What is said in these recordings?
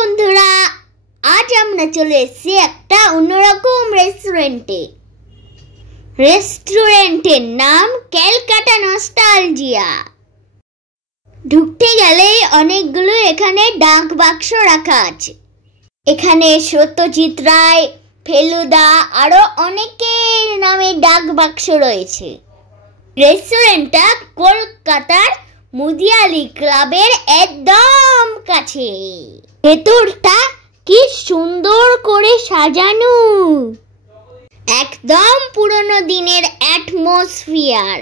বন্ধুরা, আজ আমরা চলে এসেছি একটা অন্যরকম রেস্টুরেন্টের নাম ক্যালকাটা নস্টালজিয়া। ঢুকতে গেলেই অনেকগুলো এখানে ডাক বাক্স রাখা আছে। এখানে সত্যজিৎ রায়, ফেলুদা আরো অনেকের নামে ডাক বাক্স রয়েছে। রেস্টুরেন্টটা কলকাতার মুদিয়ালি ক্লাবের একদম কাছে। ভেতরটা কি সুন্দর করে সাজানো, একদম পুরনো দিনের অ্যাটমসফিয়ার।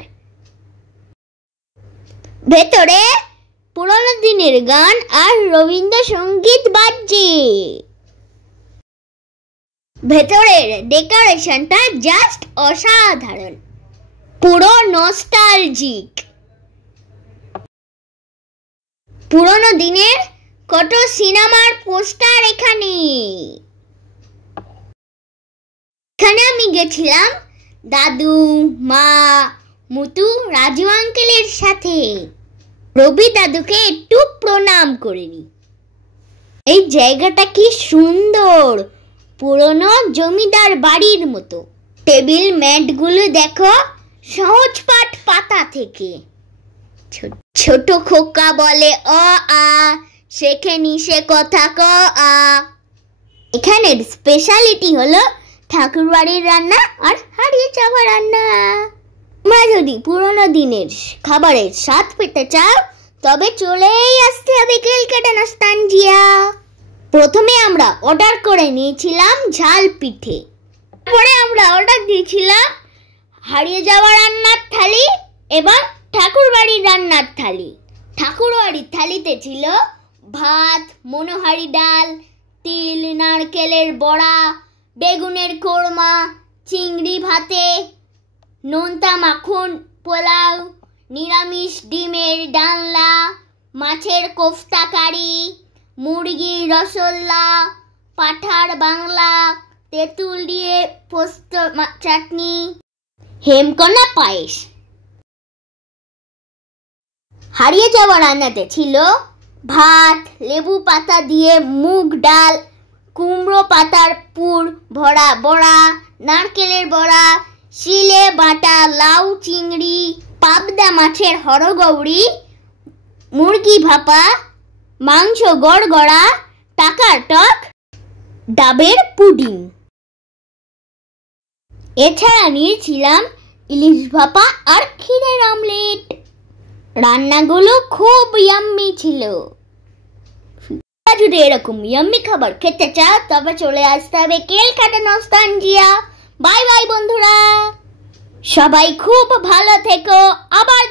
ভেতরে পুরনো দিনের গান আর রবীন্দ্রসঙ্গীত বাজছে। ভেতরের ডেকোরেশনটা জাস্ট অসাধারণ, পুরো নস্টালজিক। পুরনো দিনের কত সিনেমার পোস্টার এখানে। আমি গেছিলাম দাদু, মা, মুতু, রাজু আঙ্কেলের সাথে। রবি দাদুকে একটু প্রণাম করে নি। এই জায়গাটা কি সুন্দর, পুরনো জমিদার বাড়ির মতো। টেবিল ম্যাটগুলো দেখো, সহজ পাঠ পাতা থেকে। ছোট খোকা বলে অ আ, শেখে নি সে কথা ক আ। এখানের স্পেশালিটি হলো ঠাকুর বাড়ির রান্না আর হারিয়ে যাওয়া রান্না। তোমরা যদি পুরোনো দিনের খাবারের স্বাদ পেতে চাও তবে চলেই আসতে হবে ক্যালকাটা নস্টালজিয়া। প্রথমে আমরা অর্ডার করে নিয়েছিলাম ঝাল পিঠে, তারপরে আমরা অর্ডার দিয়েছিলাম হারিয়ে যাওয়া রান্নার থালি এবং ঠাকুর বাড়ির রান্নার থালি। ঠাকুর বাড়ির থালিতে ছিল ভাত, মনোহারি ডাল, তিল নারকেলের বড়া, বেগুনের কোরমা, চিংড়ি ভাতে, নোনতা মাখন পোলাও, নিরামিষ ডিমের ডালনা, মাছের কোফতা কারি, মুরগির রসগোল্লা, পাঠার বাংলা, তেঁতুল দিয়ে পোস্ত চাটনি, হেমকনা পায়েস। হারিয়ে যাওয়া রান্নাতে ছিল ভাত, লেবু পাতা দিয়ে মুগ ডাল, কুমড়ো পাতার পুর ভরা বড়া, নারকেলের বড়া, শিলে বাটা লাউ চিংড়ি, পাবদা মাছের হরগৌরি, মুরগি ভাপা, মাংস গড়গড়া, টাকার টক, ডাবের পুডিং। এছাড়া নিয়েছিলাম ইলিশ ভাপা আর ক্ষীরের অমলেট। রান্নাগুলো খুব ইয়াম্মি ছিল। যদি এরকম ইয়াম্মি খাবার খেতে চাও তবে চলে আসতে হবে ক্যালকাটা নস্টালজিয়া। বাই বাই বন্ধুরা, সবাই খুব ভালো থেকো, আবার